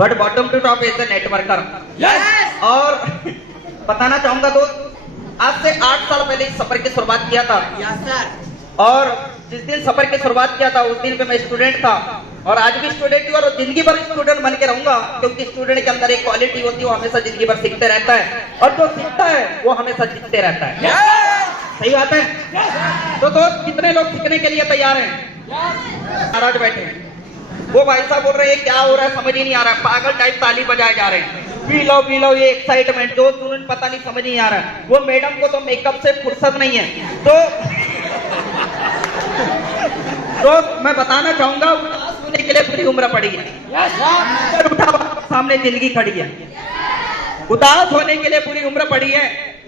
But bottom to top is the networker. और बताना चाहूंगा दोस्त, आज से 8 साल पहले इस सफर की शुरुआत किया था। और जिस दिन सफर की शुरुआत किया था उस दिन पे मैं स्टूडेंट था, और आज भी स्टूडेंट हूँ, और जिंदगी भर स्टूडेंट बन के रहूंगा, क्योंकि स्टूडेंट के अंदर एक क्वालिटी होती है, वो हमेशा जिंदगी भर सीखते रहता है, और जो सीखता है वो हमेशा सीखते रहता है। सही बात है। तो दोस्त, कितने लोग सीखने के लिए तैयार हैं? नाराज बैठे हैं। वो भाई साहब बोल रहे हैं क्या हो रहा है समझ ही नहीं आ रहा है, पागल टाइप ताली बजाए जा रहे हैं, पी लो ये एक्साइटमेंट, जो तुरंत पता नहीं समझ नहीं आ रहा है। वो मैडम को तो मेकअप से फुर्सत नहीं है। तो मैं बताना चाहूंगा, उदास होने के लिए पूरी उम्र पड़ी है, सामने जिंदगी खड़ी है। उदास होने के लिए पूरी उम्र पड़ी है,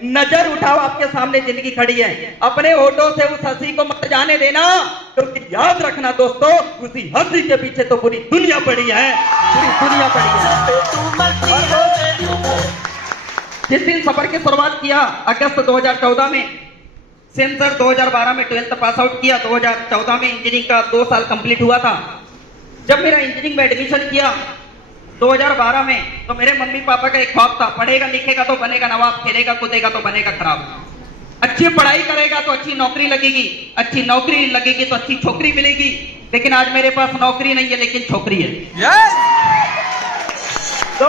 नजर उठाओ, आपके सामने जिंदगी खड़ी है। अपने होठों से उस हंसी को मत जाने देना, क्योंकि तो याद रखना दोस्तों, उसी हंसी के पीछे तो पूरी दुनिया पड़ी है, पूरी दुनिया पड़ी है। जिस दिन सफर की शुरुआत किया अगस्त 2014 में, सेंसर 2012 में 12th पास आउट किया, 2014 में इंजीनियरिंग का 2 साल कंप्लीट हुआ था। जब मेरा इंजीनियरिंग में एडमिशन किया 2012 में, तो मेरे मम्मी पापा का एक ख्वाब था, पढ़ेगा लिखेगा तो बनेगा नवाब, खेलेगा कूदेगा तो बनेगा खराब। अच्छी पढ़ाई करेगा तो अच्छी नौकरी लगेगी, अच्छी नौकरी लगेगी तो अच्छी छोकरी मिलेगी। लेकिन आज मेरे पास नौकरी नहीं है, लेकिन छोकरी है। तो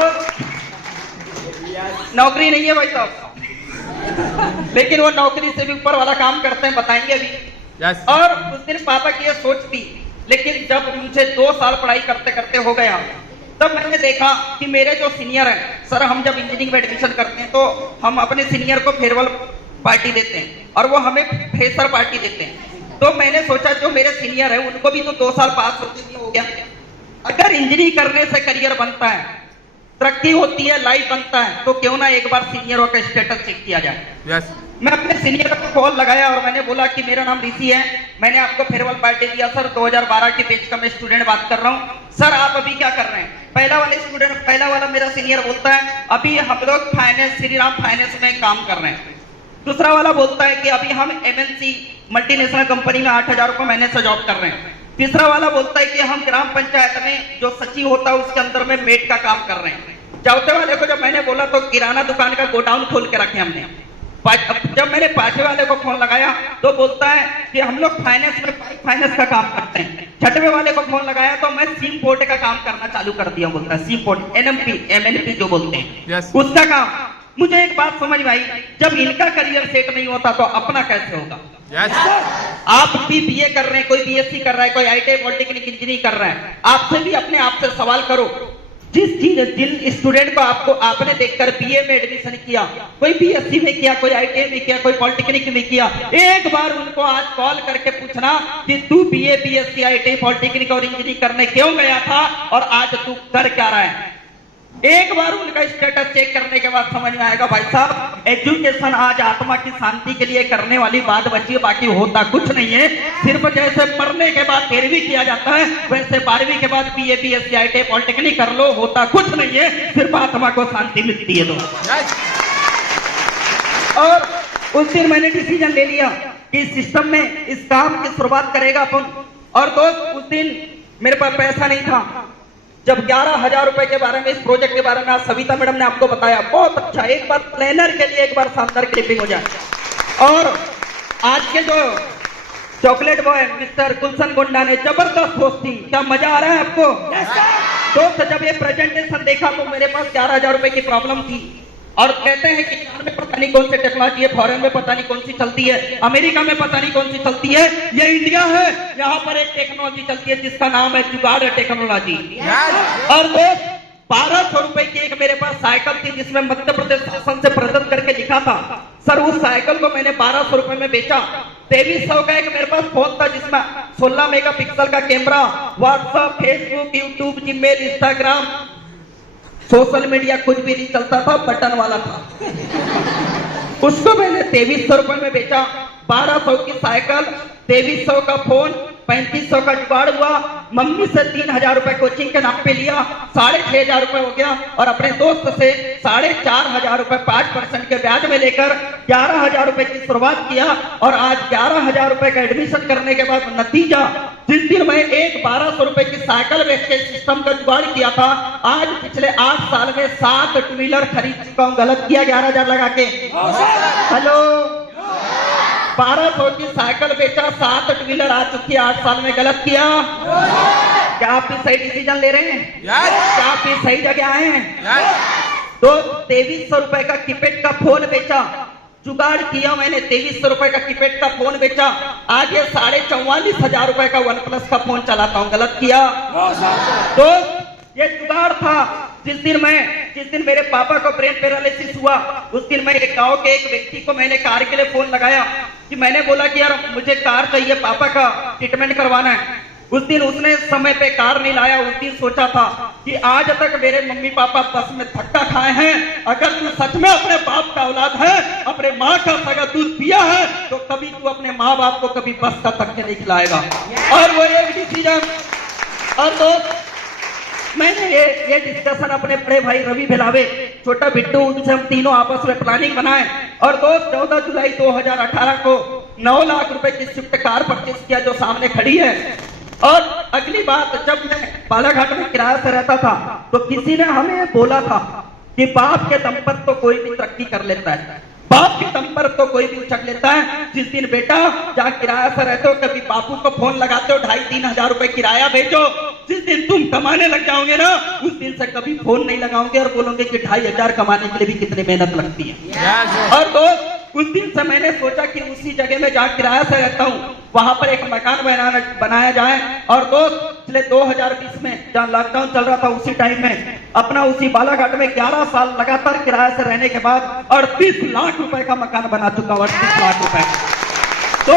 नौकरी नहीं है भाई साहब, लेकिन वो नौकरी से भी ऊपर वाला काम करते हैं, बताएंगे अभी। और उस दिन पापा की ये सोच थी, लेकिन जब मुझे 2 साल पढ़ाई करते करते हो गया, तब मैंने देखा कि मेरे जो सीनियर हैं, सर हम जब इंजीनियरिंग में एडमिशन करते हैं तो हम अपने सीनियर को फेयरवेल पार्टी देते हैं, और वो हमें फ्रेशर पार्टी देते हैं। तो मैंने सोचा जो मेरे सीनियर है उनको भी तो 2 साल पास होते हो गया, अगर इंजीनियरिंग करने से करियर बनता है, तरक्की होती है, लाइफ बनता है, तो क्यों ना एक बार सीनियरों का स्टेटस चेक किया जाए। मैं अपने सीनियर को कॉल लगाया और मैंने बोला कि मेरा नाम ऋषि है, मैंने आपको फेयरवेल पार्टी दिया सर, 2012 के बैच का मैं स्टूडेंट बात कर रहा हूँ, सर आप अभी क्या कर रहे हैं? पहला वाला मेरा सीनियर बोलता है अभी हम लोग फाइनेंस, श्रीराम फाइनेंस में काम कर रहे हैं। दूसरा वाला बोलता है कि अभी हम MNC मल्टीनेशनल कंपनी में 8,000 रुपए महीने से जॉब कर रहे हैं। तीसरा वाला बोलता है कि हम ग्राम पंचायत में जो सचिव होता है उसके अंदर में मेट का काम कर रहे हैं। चौथे वाले को जब मैंने बोला तो किराना दुकान का गोडाउन खोल के रखे हमने। जब मैंने 5वें वाले को फोन लगाया तो बोलता है कि हम लोग फाइनेंस का काम करते हैं। 6वें वाले को फोन लगाया तो मैं सिम पोर्ट का काम करना चालू कर दिया, बोलता है सिम पोर्ट, MNP जो बोलते हैं उसका काम। मुझे एक बात समझ में आई, जब इनका करियर सेट नहीं होता तो अपना कैसे होगा? आप भी BA कर रहे हैं, कोई BSc कर रहा है, कोई ITI पॉलिटेक्निक इंजीनियरिंग कर रहा है, आपसे भी अपने आप से सवाल करो। जिन स्टूडेंट को आपने देखकर BA में एडमिशन किया, कोई BSc में किया, कोई ITI में किया, कोई पॉलिटेक्निक में किया, एक बार उनको आज कॉल करके पूछना कि तू BA BSc ITI पॉलिटेक्निक और इंजीनियरिंग करने क्यों गया था और आज तू कर क्या रहा है। एक बार उनका स्टेटस चेक करने के बाद समझ में आएगा भाई साहब, एजुकेशन आज आत्मा की शांति के लिए करने वाली बात बची है, बाकी होता कुछ नहीं है। सिर्फ जैसे पढ़ने के बाद 13वीं किया जाता है, वैसे 12वीं के बाद BA BSc ITI पॉलिटेक्निक कर लो, होता कुछ नहीं है, सिर्फ आत्मा को शांति मिलती है। और उस दिन मैंने डिसीजन ले लिया कि इस सिस्टम में इस काम की शुरुआत करेगा अपन। और दोस्त, उस दिन मेरे पास पैसा नहीं था। जब 11,000 रुपए के बारे में, इस प्रोजेक्ट के बारे में आज सविता मैडम ने आपको बताया, बहुत अच्छा, एक बार प्लानर के लिए एक बार शानदार क्लिपिंग हो जाए। और आज के जो चॉकलेट बॉय मिस्टर गुलशन गुंडा ने जबरदस्त होस्ट थी, क्या मजा आ रहा है आपको? दोस्त, जब ये प्रेजेंटेशन देखा तो मेरे पास 11,000 रुपए की प्रॉब्लम थी, और कहते हैं कि ईरान में पता नहीं कौन सी टेक्नोलॉजी है, फॉरेन में पता नहीं कौन सी चलती है, अमेरिका में पता नहीं कौन सी चलती है, ये इंडिया है, यहाँ पर एक टेक्नोलॉजी चलती है जिसका नाम है जुगाड़ टेक्नोलॉजी। और वो 1,200 रुपए की एक मेरे पास साइकिल थी जिसमें मध्य प्रदेश शासन से प्रदत्त करके लिखा था। सर उस साइकिल को मैंने 1,200 रुपए में बेचा। 2,300 का एक मेरे पास फोन था जिसमें 16 मेगापिक्सल का camera, WhatsApp, Facebook, YouTube, Gmail, Instagram, social media कुछ भी नहीं चलता था, बटन वाला था। उसको मैंने 2,300 रुपए में बेचा। 1,200 की साइकिल, 2,300 का फोन, 3,500 का जुगाड़ हुआ। मम्मी से 3,000 रुपए कोचिंग के नाम पे लिया, 6,500 रुपए हो गया, और अपने दोस्त से 4,500 रुपए 5% के ब्याज में लेकर 11,000 रुपए की शुरुआत किया। और आज 11,000 रुपए का एडमिशन करने के बाद नतीजा, जिस दिन मैं एक 1,200 रुपए की साइकिल बेच के सिस्टम का जुगाड़ किया था, आज पिछले 8 साल में 7 टू व्हीलर खरीद चुका हूँ। गलत किया 11,000 लगा के? हेलो, 1,200 की साइकिल बेचा, 7 टू व्हीलर आ चुकी है 8 साल में। गलत किया? क्या आप भी सही डिसीजन ले रहे हैं? क्या आप भी सही जगह आए हैं? तो 2,300 रुपए का कीपैड का फोन बेचा, जुगाड़ किया मैंने, 2,300 रुपए का कीपैड का फोन बेचा, आज ये 44,500 रुपए का OnePlus का फोन चलाता हूँ। गलत किया? तो ये जुगाड़ था। जिस दिन मेरे पापा को ब्रेन पैरालिसिस हुआ, उस दिन मैं एक गांव के एक व्यक्ति को मैंने कार के लिए फोन लगाया कि मैंने बोला कि यार मुझे कार चाहिए, पापा का ट्रीटमेंट करवाना है। उस दिन उसने समय पे कार नहीं लाया। उस दिन सोचा था कि आज तक मेरे मम्मी पापा बस में धक्का खाए हैं, अगर तू सच में अपने बाप का औलाद है, अपने माँ का सगा दूध पिया है, तो कभी तू अपने माँ बाप को कभी बस का धक्के नहीं खिलाएगा। और वो एक डिसीजन। और दोस्त, मैंने ये डिस्कशन अपने बड़े भाई रवि भेलावे, छोटा बिट्टू, उनसे हम तीनों आपस में प्लानिंग बनाए। और दोस्त 14 जुलाई 2018 को 9 लाख रुपए की स्विफ्ट कार परचेज किया, जो सामने खड़ी है। और अगली बात, जब मैं बालाघाट में किराए से रहता था तो किसी ने हमें बोला था कि बाप के दम पर तो कोई भी तरक्की कर लेता है, बाप के दम पर तो कोई भी उछक लेता है। जिस दिन बेटा जहाँ किराया से रहते हो, कभी बापू को फोन लगाते हो 2,500-3 हजार रुपए किराया भेजो, जिस दिन तुम कमाने लग जाओगे ना, उस दिन से कभी फोन नहीं लगाओगे और बोलोगे कि 2,500 कमाने के लिए भी कितनी मेहनत लगती है। और दोस्त, उस दिन से मैंने सोचा कि उसी जगह में जहाँ किराया से रहता हूँ वहां पर एक मकान बनाया जाए। और दोस्त, पिछले 2020 में जहाँ लॉकडाउन चल रहा था, उसी टाइम में अपना उसी बालाघाट में 11 साल लगातार किराए से रहने के बाद 38 लाख रुपए का मकान बना चुका हूँ। 38 लाख रुपए। तो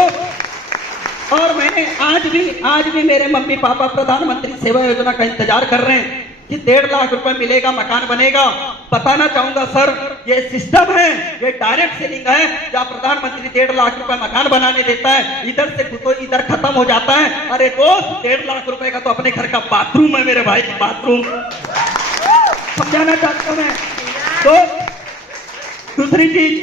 और मैंने आज भी मेरे मम्मी पापा प्रधानमंत्री सेवा योजना का इंतजार कर रहे हैं कि 1.5 लाख रुपए मिलेगा, मकान बनेगा। बताना चाहूंगा सर, ये सिस्टम है, ये डायरेक्ट सेलिंग है, जहाँ प्रधानमंत्री 1.5 लाख रुपए मकान बनाने देता है, इधर से तो इधर खत्म हो जाता है। अरे दोस्त, 1.5 लाख रुपए का तो अपने घर का बाथरूम है मेरे भाई, बाथरूम। समझाना चाहता हूं मैं। तो दूसरी चीज,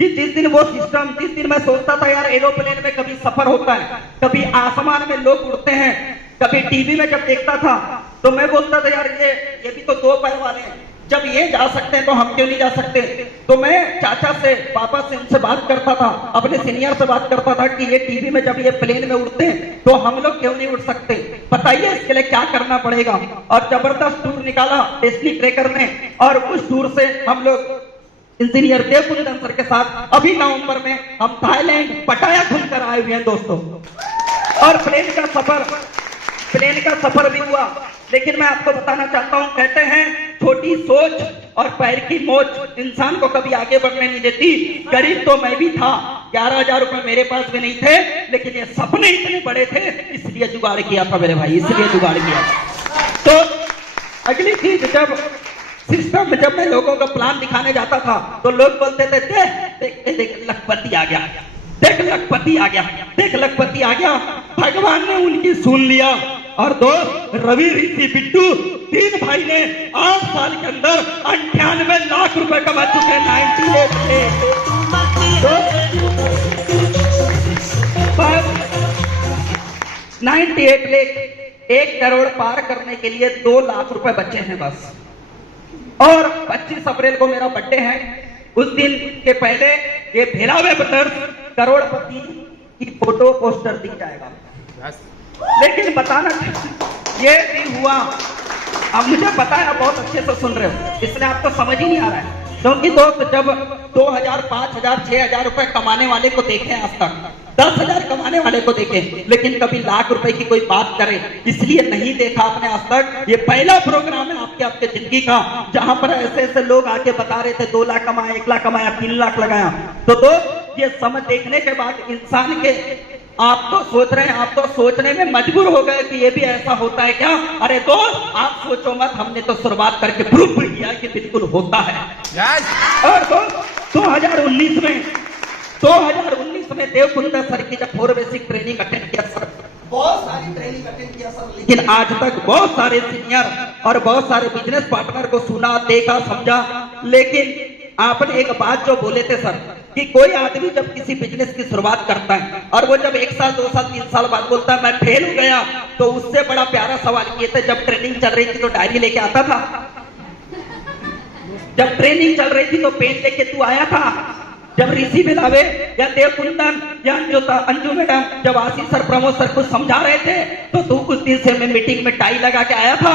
जिस दिन वो सिस्टम, जिस दिन मैं सोचता था यार एरोप्लेन में कभी सफर होता है, कभी आसमान में लोग उड़ते हैं, कभी टीवी में जब देखता था तो मैं बोलता था यार ये भी तो 2 पैर वाले हैं, जब ये जा सकते हैं तो हम क्यों नहीं जा सकते। तो मैं चाचा से, पापा से, उनसे बात करता था, अपने सीनियर से बात करता था कि ये टीवी में जब ये प्लेन में उड़ते हैं तो हम लोग क्यों नहीं उड़ सकते, बताइए इसके लिए क्या करना पड़ेगा। और जबरदस्त टूर निकाला डेस्टिनी ट्रैकर ने, और उस टूर से हम लोग इंजीनियर देवकुंदन सर के साथ अभी नवंबर में हम थाईलैंड पटाया घूमकर आए हुए हैं दोस्तों। और प्लेन का सफर भी हुआ। लेकिन मैं आपको बताना चाहता हूं, कहते हैं छोटी सोच और पैर की मोच इंसान को कभी आगे बढ़ने नहीं देती। गरीब तो मैं भी था, 11,000 रुपए मेरे पास भी नहीं थे, लेकिन ये सपने इतने बड़े थे, इसलिए जुगाड़ किया था मेरे भाई, इसलिए जुगाड़ किया था। तो अगली चीज, जब मैं लोगों को प्लान दिखाने जाता था तो लोग बोलते थे देख लखपति आ गया, देख लखपति आ गया, देख लखपति आ गया। भगवान ने उनकी सुन लिया। और दोस्त, रवि, ऋषि, बिट्टू, 3 भाई ने 8 साल के अंदर 98 लाख रुपए कमा चुके हैं। 98 लाख, 1 करोड़ पार करने के लिए 2 लाख रुपए बचे हैं बस। और 25 अप्रैल को मेरा बर्थडे है। उस दिन के पहले ये भेलावे ब्रदर्स करोड़पति की फोटो पोस्टर दिख जाएगा। लेकिन बताना, ये भी हुआ। अब मुझे पता है आप बहुत अच्छे से सुन रहे हो, इसलिए आपको समझ ही नहीं आ रहा है। क्योंकि दोस्त, जब 2,000, 5,000, 6,000 रुपए कमाने वाले को देखे आज तक, 10,000 कमाने वाले को देखे, लेकिन कभी लाख रुपए की कोई बात करे इसलिए नहीं देखा आपने आज तक। ये पहला प्रोग्राम है आपके जिंदगी का जहां पर ऐसे ऐसे लोग आके बता रहे थे 2 लाख कमाया, 1 लाख कमाया, 3 लाख लगाया। तो दोस्त, ये समझ देखने के बाद इंसान के, आप तो सोच रहे हैं, आप तो सोचने में मजबूर हो गए कि ये भी ऐसा होता है क्या। अरे दोस्त, आप सोचो मत, हमने तो शुरुआत करके प्रूफ भी किया कि बिल्कुल होता है। और दोस्त, 2019 में देवकुंदन सर की जब 4 बेसिक ट्रेनिंग अटेंड किया, बहुत सारी ट्रेनिंग अटेंड किया सर, लेकिन आज तक बहुत सारे सीनियर और बहुत सारे बिजनेस पार्टनर को सुना, देखा, समझा। लेकिन आपने एक बात जो बोले थे सर कि कोई आदमी जब किसी बिजनेस की शुरुआत करता है और वो जब 1 साल 2 साल 3 साल बाद बोलता है मैं फेल हो गया, तो उससे बड़ा प्यारा सवाल किए थे जब ट्रेनिंग चल रही थी तो डायरी लेके आता था? जब ट्रेनिंग चल रही थी तो पेन लेके तू आया था? जब ऋषि मिलावे या देव कुंदन या अंजू मैडम, जब आशीष सर, प्रमोद सर कुछ समझा रहे थे तो तू कुछ दिन से मैं मीटिंग में टाई लगा के आया था?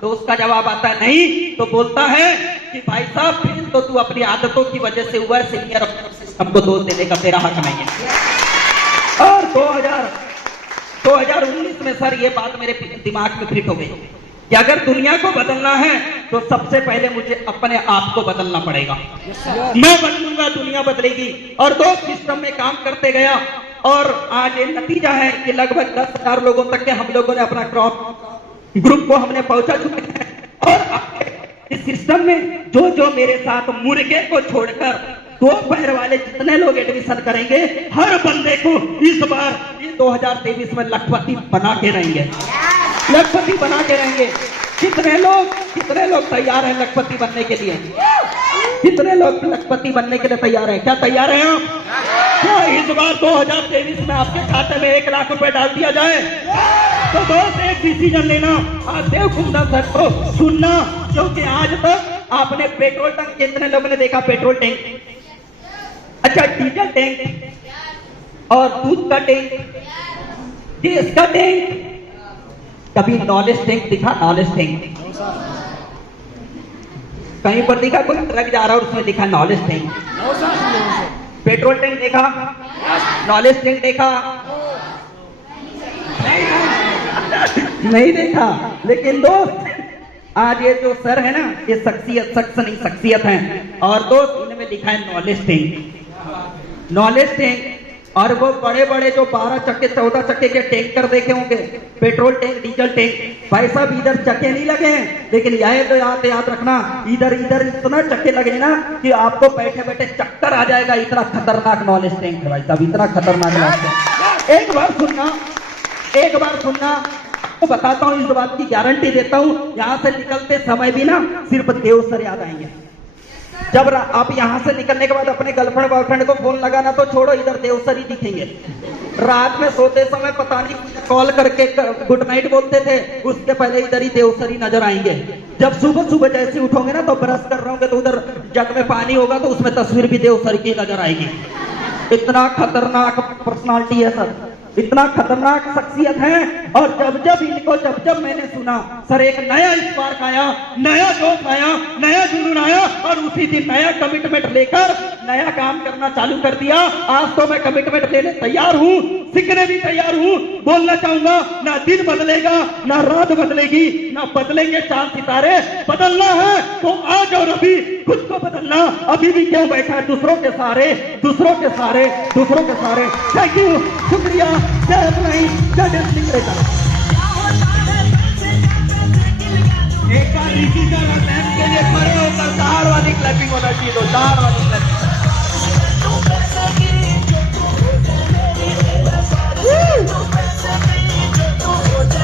तो उसका जवाब आता है नहीं, तो बोलता है कि भाई साहब फिर तो तू अपनी आदतों की वजह से हुआ, सीनियर सिस्टम को दोष देने का तेरा हक नहीं है। और 2019 में सर ये बात मेरे दिमाग में फिट हो गई कि अगर दुनिया को बदलना है तो सबसे पहले मुझे अपने आप को बदलना पड़ेगा। मैं बदलूंगा, दुनिया बदलेगी। और 2 सिस्टम में काम करते गया और आज ये नतीजा है कि लगभग 10,000 लोगों तक के हम लोगों ने अपना क्रॉप ग्रुप को हमने पहुंचा चुके हैं। और इस सिस्टम में जो मेरे साथ मुर्गे को छोड़कर 2 पैर वाले जितने लोग एडमिशन करेंगे, हर बंदे को इस बार ये 2023 में लखपति बना के रहेंगे, लखपति बना के रहेंगे। कितने लोग तैयार हैं लखपति बनने के लिए? कितने लोग लखपति बनने के लिए तैयार हैं? क्या तैयार हैं आप? क्या इस बार 2023 में आपके खाते में 1 लाख रुपए डाल दिया जाए? तो दोस्त एक डिसीजन लेना, आज देव कुंदन सर को सुनना, क्योंकि आज तक आपने पेट्रोल टैंक, कितने लोगों ने देखा पेट्रोल टैंक? अच्छा, डीजल टैंक और दूध का टैंक, गैस का टैंक, कभी नॉलेज टैंक दिखा? नॉलेज टैंक कहीं पर दिखा? कोई ट्रक जा रहा है और उसमें लिखा नॉलेज टैंक। पेट्रोल टैंक देखा? नॉलेज टैंक देखा? नहीं देखा। लेकिन दोस्त आज ये जो सर है ना, ये शख्सियत, शख्स नहीं शख्सियत है। और दोस्त इनमें लिखा है नॉलेज टैंक, नॉलेज टैंक। और वो बड़े बड़े जो 12 चक्के 14 चक्के के टैंकर देखे होंगे, पेट्रोल टैंक, डीजल टैंक। भाई साहब इधर चक्के नहीं लगे हैं, लेकिन यह तो याद रखना, इधर इतना चक्के लगे ना कि आपको बैठे बैठे चक्कर आ जाएगा। इतना खतरनाक नॉलेज टैंक है भाई साहब, इतना खतरनाक नॉलेज टैंक। एक बार सुनना, तो बताता हूँ, इस बात की गारंटी देता हूँ, यहाँ से निकलते समय भी ना सिर्फ देव सर याद आएंगे। जब आप यहाँ से निकलने के बाद अपने गर्लफ्रेंड बॉयफ्रेंड को फोन लगाना तो छोड़ो, इधर देव सर ही दिखेंगे। रात में सोते समय पता नहीं कॉल करके गुड नाइट बोलते थे, उसके पहले इधर ही देव सर ही नजर आएंगे। जब सुबह जैसे उठोगे ना तो ब्रश कर रहे होंगे तो उधर जग में पानी होगा तो उसमें तस्वीर भी देव सर की नजर आएगी। इतना खतरनाक पर्सनालिटी है सर, इतना खतरनाक शख्सियत है। और जब मैंने सुना सर, एक नया स्पार्क आया, नया जोश आया, नया जुनून आया और उसी दिन नया कमिटमेंट लेकर नया काम करना चालू कर दिया। आज तो मैं कमिटमेंट लेने तैयार हूँ, सीखने भी तैयार हूँ। बोलना चाहूंगा, ना दिन बदलेगा, ना रात बदलेगी, ना बदलेंगे चांद सितारे। बदलना है तो आज और अभी खुद को बदलना। अभी भी क्यों बैठा है दूसरों के सहारे। थैंक यू, शुक्रिया। जय नहीं, जय रहता एक बार इसी तरह के लिए खड़े होकर दाढ़ वाली क्लैपिंग होना चाहिए, दाढ़ वाली क्लैपिंग।